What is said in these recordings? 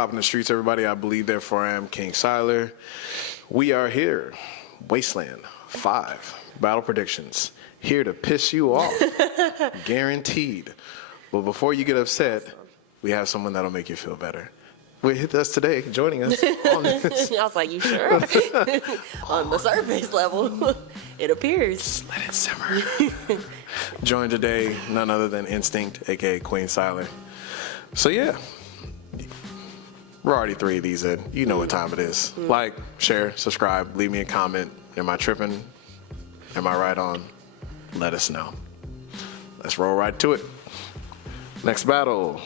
popping the streets, everybody? I believe, therefore I am King Sylar. We are here, Wasteland 5 Battle Predictions, here to piss you off, guaranteed. But before you get upset, we have someone that'll make you feel better. With us today, joining us on this. I was like, you sure? On the surface level, it appears. Just let it simmer. Joined today, none other than Nstinct, aka Queen Sylar. So yeah, we're already 3 of these in. You know what time it is. Like, share, subscribe, leave me a comment. Am I tripping? Am I right on? Let us know. Let's roll right to it. Next battle,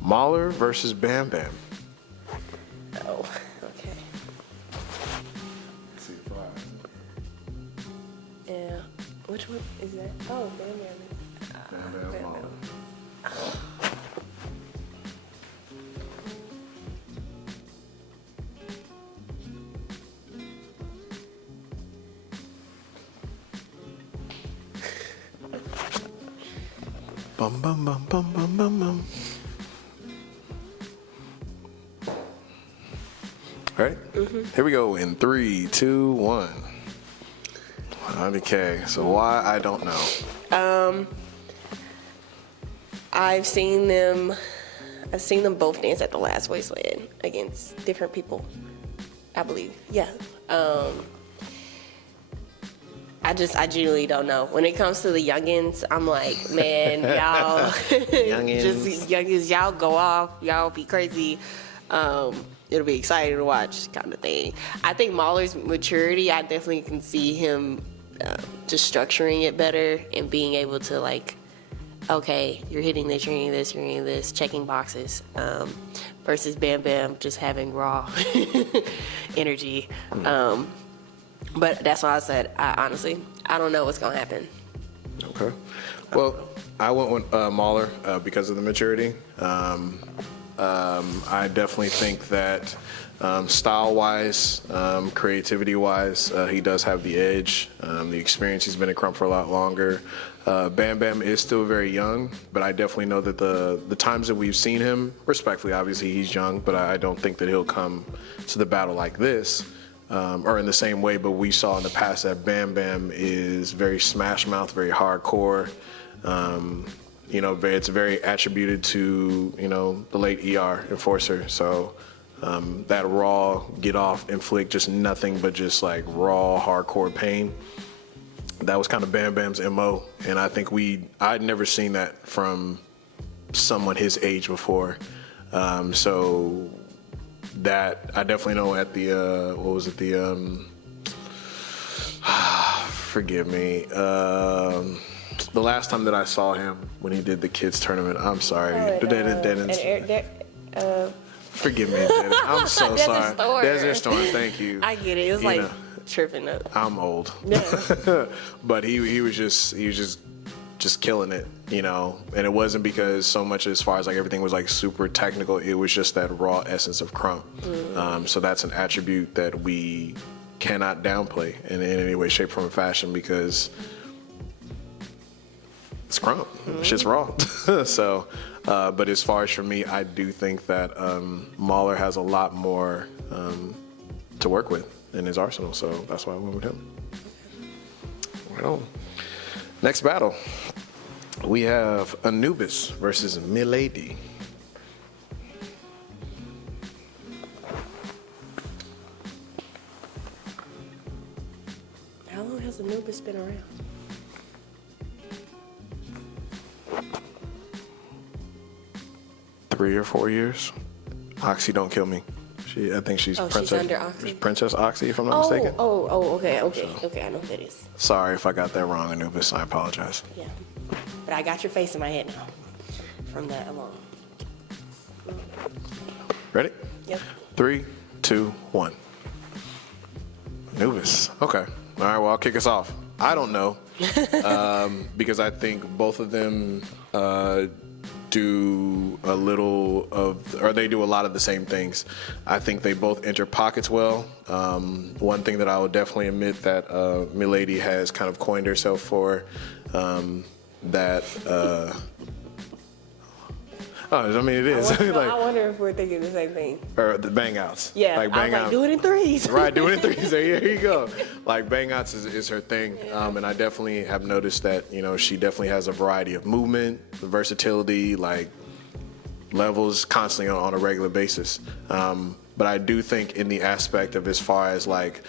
Mauler versus Bam Bam. Oh, okay. Yeah. Which one is that? Oh, Bam Bam. Bam Bam, Mauler. Bum bum bum bum bum bum bum. All right, here we go in 3, 2, 1. Okay, so why, I don't know. I've seen them both dance at the last Wasteland against different people, I believe. Yeah. I genuinely don't know. When it comes to the youngins, I'm like, man, y'all, just youngins, y'all go off, y'all be crazy. It'll be exciting to watch, kind of thing. I think Mauler's maturity, I definitely can see him just structuring it better and being able to, like, okay, you're hitting this, you're hitting this, you're hitting this, checking boxes, versus Bam Bam just having raw energy. But that's why I said, honestly, I don't know what's going to happen. Okay. Well, I went with Mauler because of the maturity. I definitely think that style-wise, creativity-wise, he does have the edge. The experience, he's been in Crump for a lot longer. Bam Bam is still very young, but I definitely know that the times that we've seen him, respectfully, obviously he's young, but I don't think that he'll come to the battle like this. Or in the same way, but we saw in the past that Bam Bam is very smash mouth, very hardcore. You know, it's very attributed to, you know, the late ER Enforcer. So that raw, get off, inflict just nothing but just like raw, hardcore pain. That was kind of Bam Bam's MO. And I think I'd never seen that from someone his age before. So that I definitely know at the what was it, the forgive me, the last time that I saw him when he did the kids tournament, I'm sorry, forgive me, I'm so sorry, Desert Storm, thank you. I get it, it was like tripping up. I'm old. Yeah. But he was just killing it, you know, and it wasn't because so much as far as like everything was like super technical, it was just that raw essence of Crump. So that's an attribute that we cannot downplay in any way, shape, form, or fashion because it's Crump. Shit's raw. So, but as far as for me, I do think that Mauler has a lot more to work with in his arsenal, so that's why I went with him. Right on. Next battle, we have Anubis versus Milady. How long has Anubis been around? Three or 4 years. Oxy, don't kill me. I think she's Princess. She's under Oxy? Princess Oxy, if I'm not mistaken. Okay, I know who that is. Sorry if I got that wrong, Anubis. I apologize. Yeah, but I got your face in my head now from that alone. Ready? Yep. 3, 2, 1. Anubis. Okay. All right. Well, I'll kick us off. I don't know because I think both of them do a little of, or they do a lot of the same things. I think they both enter pockets well. One thing that I would definitely admit that Milady has kind of coined herself for, that Oh, I mean, it is. I wonder if we're thinking the same thing. Or the bang outs. Yeah, like I was like, do it in threes. Right, do it in threes. Here you go. Like bang outs is her thing. And I definitely have noticed that, she definitely has a variety of movement, versatility, like levels constantly on a regular basis. But I do think in the aspect of as far as like,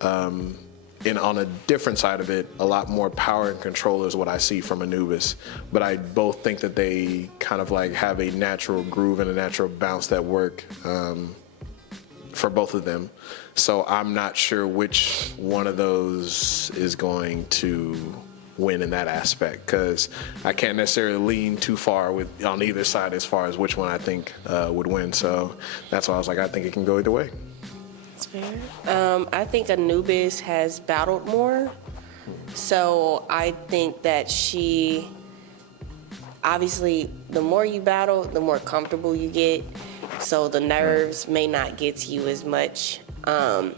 on a different side of it, a lot more power and control is what I see from Anubis. But I both think that they kind of like have a natural groove and a natural bounce that work for both of them. So I'm not sure which one of those is going to win in that aspect, because I can't necessarily lean too far on either side as far as which one I think would win. So that's why I was like, I think it can go either way. Fair. I think Anubis has battled more, so I think that she, obviously, the more you battle, the more comfortable you get, so the nerves may not get to you as much, and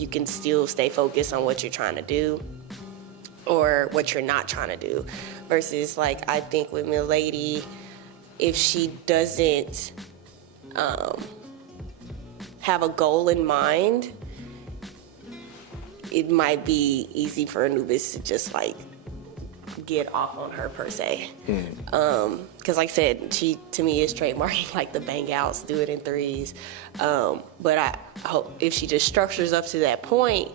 you can still stay focused on what you're trying to do or what you're not trying to do, versus like I think with Milady, if she doesn't have a goal in mind, it might be easy for Anubis to just like get off on her per se. Because like I said, she to me is trademarking like the bang outs, do it in threes. But I hope if she just structures up to that point,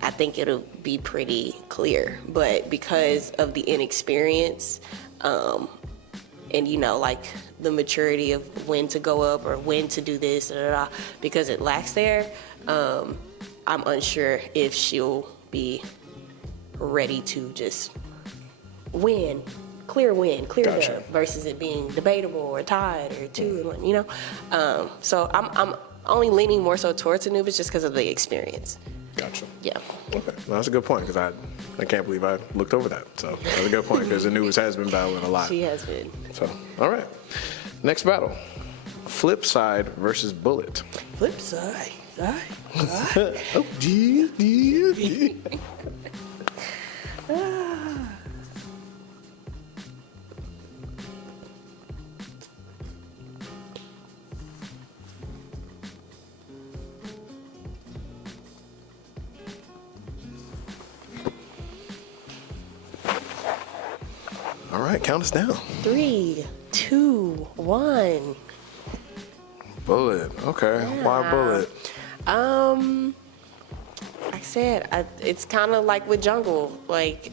I think it'll be pretty clear. But because of the inexperience, and like the maturity of when to go up or when to do this, because it lacks there, I'm unsure if she'll be ready to just win, clear Gotcha. dub, versus it being debatable or tied or 2-1, so I'm only leaning more so towards Anubis just because of the experience. Gotcha. Yeah. Okay, well, that's a good point, because I can't believe I looked over that. So that's a good point, because Anubis has been battling a lot. She has been. So, all right. Next battle. Flip Side versus Bullet. Flip side. Oh, yeah. All right, count us down. 3, 2, 1. Bullet. Okay. Yeah. Why Bullet? Like I said, it's kind of like with Jungle, like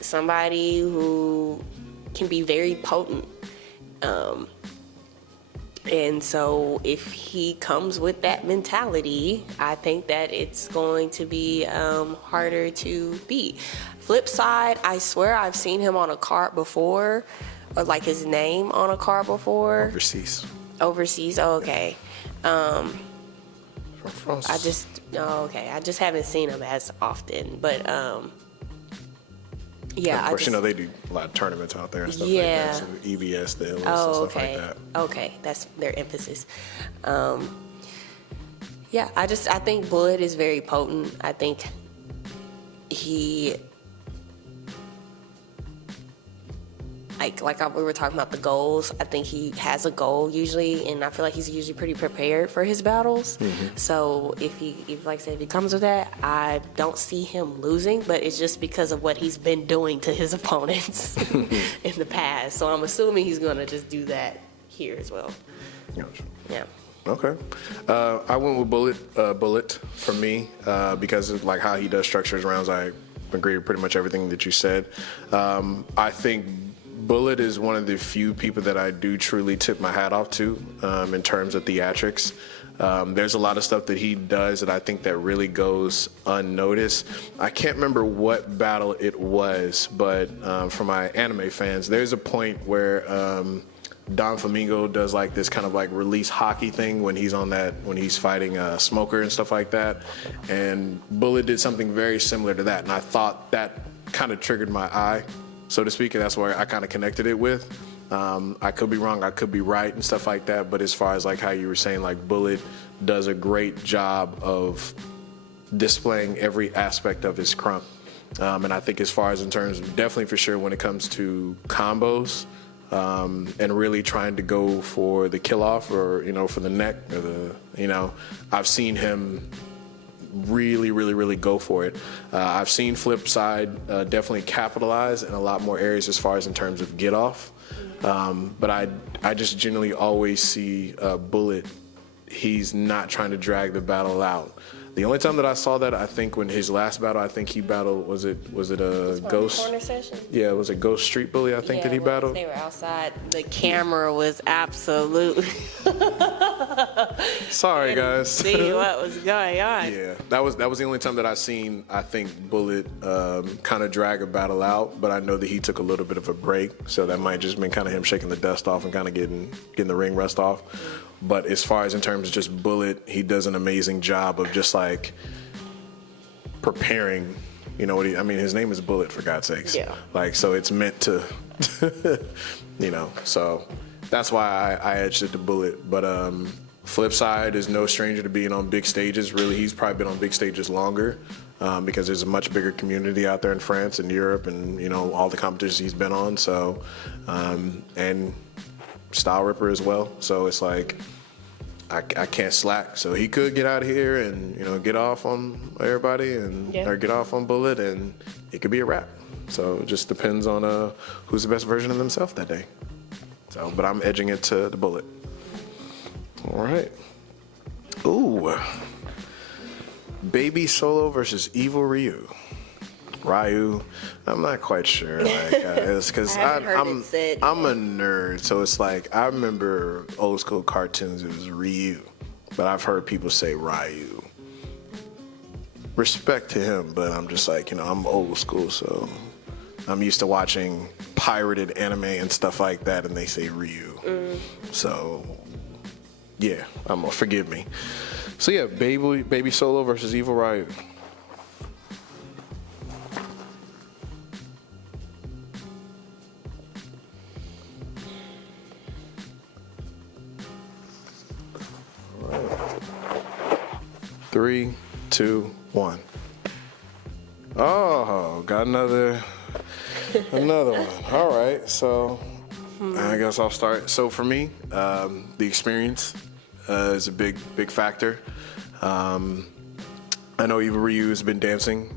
somebody who can be very potent. And so if he comes with that mentality, I think that it's going to be harder to beat. Flip side, I swear I've seen him on a card before, or like his name on a card before. Overseas. Oh, okay. From I just haven't seen him as often, but yeah. Of course, they do a lot of tournaments out there and stuff like that. So EBS, the Illis, and stuff like that. Okay, that's their emphasis. Yeah, I think Bullet is very potent. I think he, like we were talking about the goals, I think he has a goal usually, and I feel like he's usually pretty prepared for his battles. So if like I said, if he comes with that, I don't see him losing, but it's just because of what he's been doing to his opponents in the past. So I'm assuming he's gonna just do that here as well. Gotcha. Yeah. Okay. I went with Bullet for me, because of like how he does structure his rounds. I agree with pretty much everything that you said. I think Bullet is one of the few people that I do truly tip my hat off to in terms of theatrics. There's a lot of stuff that he does that I think that really goes unnoticed. I can't remember what battle it was, but for my anime fans, there's a point where Don Flamingo does like this kind of like release hockey thing when he's fighting Smoker and stuff like that. And Bullet did something very similar to that. And I thought that kind of triggered my eye, so to speak, and that's where I kind of connected it with. I could be wrong, I could be right and stuff like that, but as far as like how you were saying, like Bullet does a great job of displaying every aspect of his crump. And I think as far as in terms of definitely for sure when it comes to combos, and really trying to go for the kill off or, for the neck or I've seen him really go for it. I've seen Flipside definitely capitalize in a lot more areas as far as in terms of get off. But I just generally always see Bullet. He's not trying to drag the battle out. The only time that I saw that, I think, when his last battle, I think he battled. Was it a Ghost? Corner session. Yeah, it was a Ghost Street Bully. I think that he battled. They were outside. The camera was absolutely. Sorry, guys. See what was going on. Yeah, that was the only time that I seen. I think Bullet kind of drag a battle out, but I know that he took a little bit of a break, so that might just been kind of him shaking the dust off and kind of getting the ring rust off. But as far as in terms of just Bullet, he does an amazing job of just like preparing. His name is Bullet, for God's sakes. Yeah. Like, so it's meant to, so that's why I edged it to Bullet. But Flipside is no stranger to being on big stages. Really, he's probably been on big stages longer because there's a much bigger community out there in France and Europe and, all the competitions he's been on. So, and Style Ripper as well. So it's like, I can't slack. So he could get out here and, get off on everybody or get off on Bullet, and it could be a wrap. So it just depends on who's the best version of themselves that day. So, but I'm edging it to the Bullet. All right. Ooh. Baby Solo versus Evil Ryu. I'm not quite sure. Like, it's because I'm a nerd, so it's like I remember old school cartoons. It was Ryu, but I've heard people say Ryu. Respect to him, but I'm just like, I'm old school, so I'm used to watching pirated anime and stuff like that, and they say Ryu. So yeah, forgive me. So yeah, Baby Solo versus Evil Ryu. Three, two, one. Oh, got another one. All right, so I guess I'll start. So for me, the experience is a big factor. I know even Ryu has been dancing,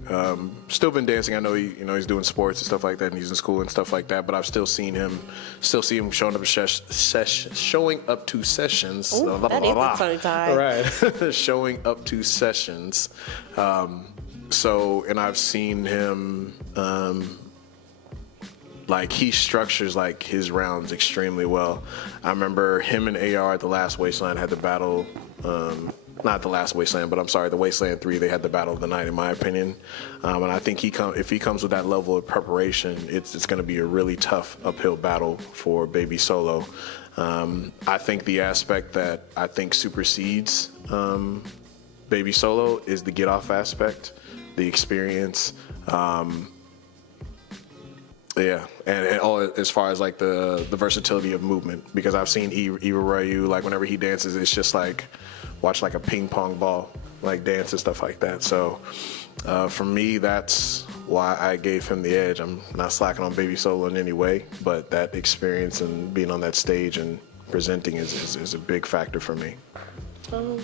still been dancing. I know he's doing sports and stuff like that, and he's in school and stuff like that. But I've still see him showing up to sessions. Ooh, that is a funny time. Right, showing up to sessions. And I've seen him. Like, he structures like his rounds extremely well. I remember him and AR at the last Wasteland had the battle. Not the last Wasteland, but I'm sorry, the Wasteland 3, they had the battle of the night, in my opinion. And I think if he comes with that level of preparation, it's going to be a really tough uphill battle for Baby Solo. I think the aspect that I think supersedes Baby Solo is the get-off aspect, the experience. Yeah, and all as far as like the versatility of movement, because I've seen Evil Ryu, like whenever he dances, it's just like watch like a ping pong ball like dance and stuff like that. So for me, that's why I gave him the edge. I'm not slacking on Baby Solo in any way, but that experience and being on that stage and presenting is a big factor for me.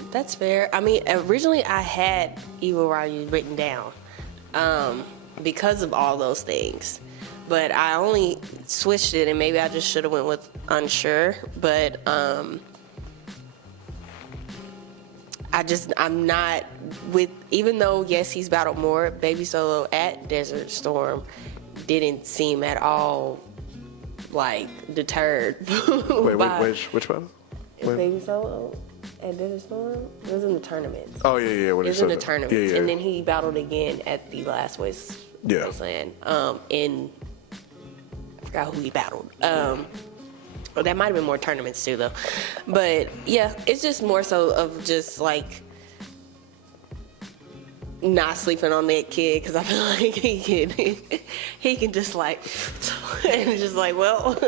That's fair. I mean, originally I had Evil Ryu written down because of all those things. But I only switched it, and maybe I just should have went with Unsure. But I'm not with, even though, yes, he's battled more, Baby Solo at Desert Storm didn't seem at all, like, deterred. Wait, which battle? Baby Solo at Desert Storm? It was in the tournament. Oh, yeah. It was in the tournament. Yeah. And then he battled again at the last Wasteland. I forgot who he battled. That might have been more tournaments too, though. But yeah, it's just more so of just like not sleeping on that kid because I feel like he can just like and it's just like, well,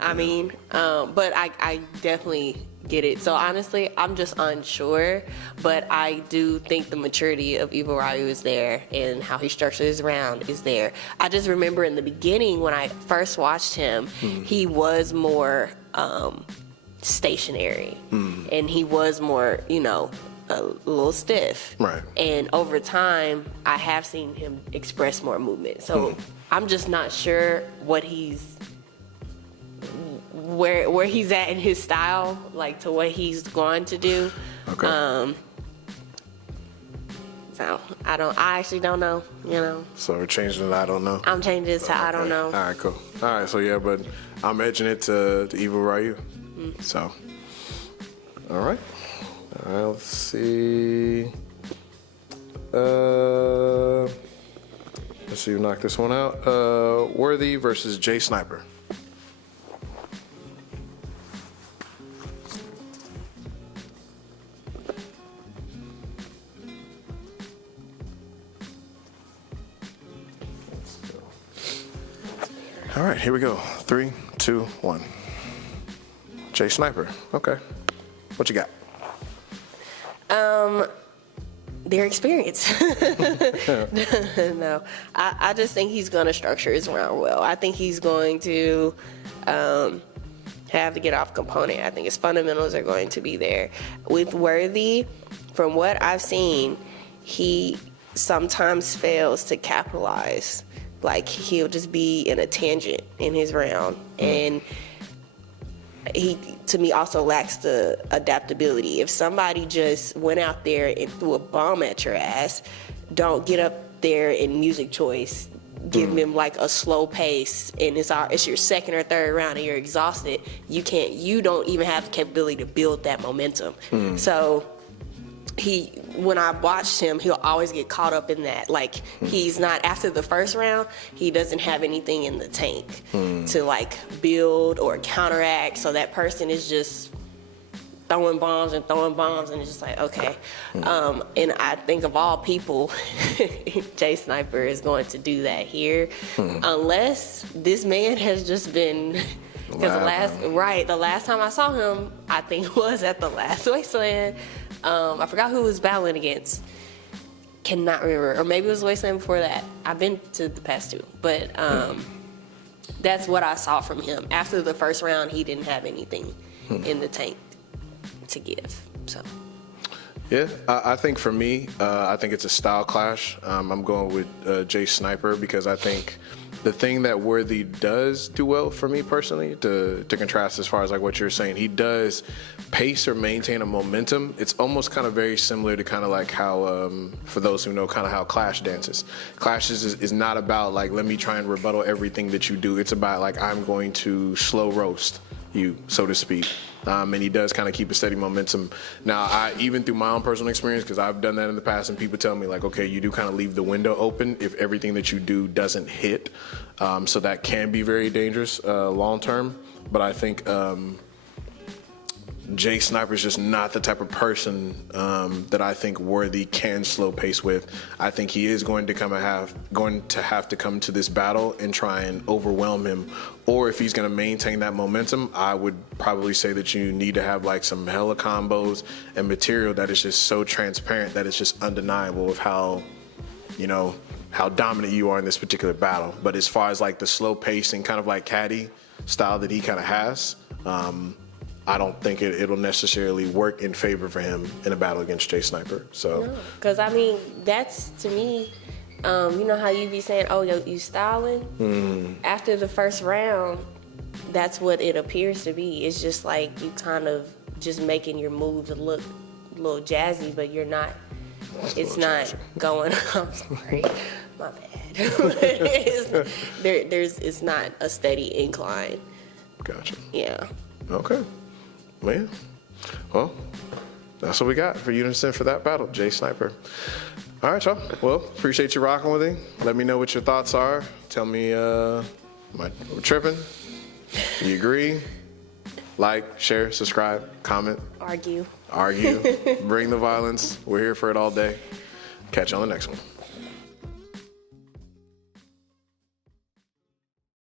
I mean, but I definitely get it. So honestly, I'm just unsure, but I do think the maturity of Evil Ryu is there and how he structures his round is there. I just remember in the beginning when I first watched him, he was more stationary and he was more, you know, a little stiff. Right. And over time, I have seen him express more movement. So I'm just not sure what where he's at in his style, like to what he's going to do. Okay. So I actually don't know, you know. So we're changing it, I don't know. I'm changing it to I don't know. All right, cool. All right, so yeah, but I'm edging it to Evil Ryu. So, all right. All right, let's see. Let's see who knocked this one out. Worthy versus Jay Sniper. All right, here we go. 3, 2, 1. Jay Sniper. Okay. What you got? Their experience. No, I just think he's going to structure his round well. I think he's going to have the get off component. I think his fundamentals are going to be there. With Worthy, from what I've seen, he sometimes fails to capitalize. Like he'll just be in a tangent in his round, and he, to me, also lacks the adaptability. If somebody just went out there and threw a bomb at your ass, don't get up there in music choice. Give them like a slow pace, and it's your second or third round, and you're exhausted. You don't even have the capability to build that momentum. So when I watched him, he'll always get caught up in that. Like he's not, after the first round, he doesn't have anything in the tank to like build or counteract. So that person is just throwing bombs, and it's just like, okay. And I think of all people, Jay Sniper is going to do that here, unless this man has just been. Because the last time I saw him, I think was at the last Wasteland. I forgot who he was battling against. Cannot remember. Or maybe it was Wasteland before that. I've been to the past two. But that's what I saw from him. After the first round, he didn't have anything in the tank to give. So. Yeah, I think for me, I think it's a style clash. I'm going with Jay Sniper because I think the thing that Worthy does do well for me personally, to contrast as far as like what you're saying, he does pace or maintain a momentum. It's almost kind of very similar to kind of like how, for those who know, kind of how Clash dances. Clash is not about like, let me try and rebuttal everything that you do. It's about like, I'm going to slow roast you, so to speak. And he does kind of keep a steady momentum. Now, even through my own personal experience, because I've done that in the past, and people tell me like, okay, you do kind of leave the window open if everything that you do doesn't hit. So that can be very dangerous long term. But I think Jay Sniper is just not the type of person that I think Worthy can slow pace with. I think he is going to have to come to this battle and try and overwhelm him. Or if he's going to maintain that momentum, I would probably say that you need to have like some hella combos and material that is just so transparent that it's just undeniable of how dominant you are in this particular battle. But as far as like the slow pace and kind of like caddy style that he kind of has, I don't think it'll necessarily work in favor for him in a battle against Jay Sniper. So, because I mean, that's to me, you know how you be saying, "Oh, you styling." After the first round, that's what it appears to be. It's just like you kind of just making your moves look a little jazzy, but you're not. It's not going. I'm sorry, my bad. It's not a steady incline. Gotcha. Yeah. Okay. Man. Well, that's what we got for Unison for that battle, Jay Sniper. All right, y'all. Well, appreciate you rocking with me. Let me know what your thoughts are. Tell me, am I tripping? Do you agree? Like, share, subscribe, comment. Argue. Bring the violence. We're here for it all day. Catch you on the next one.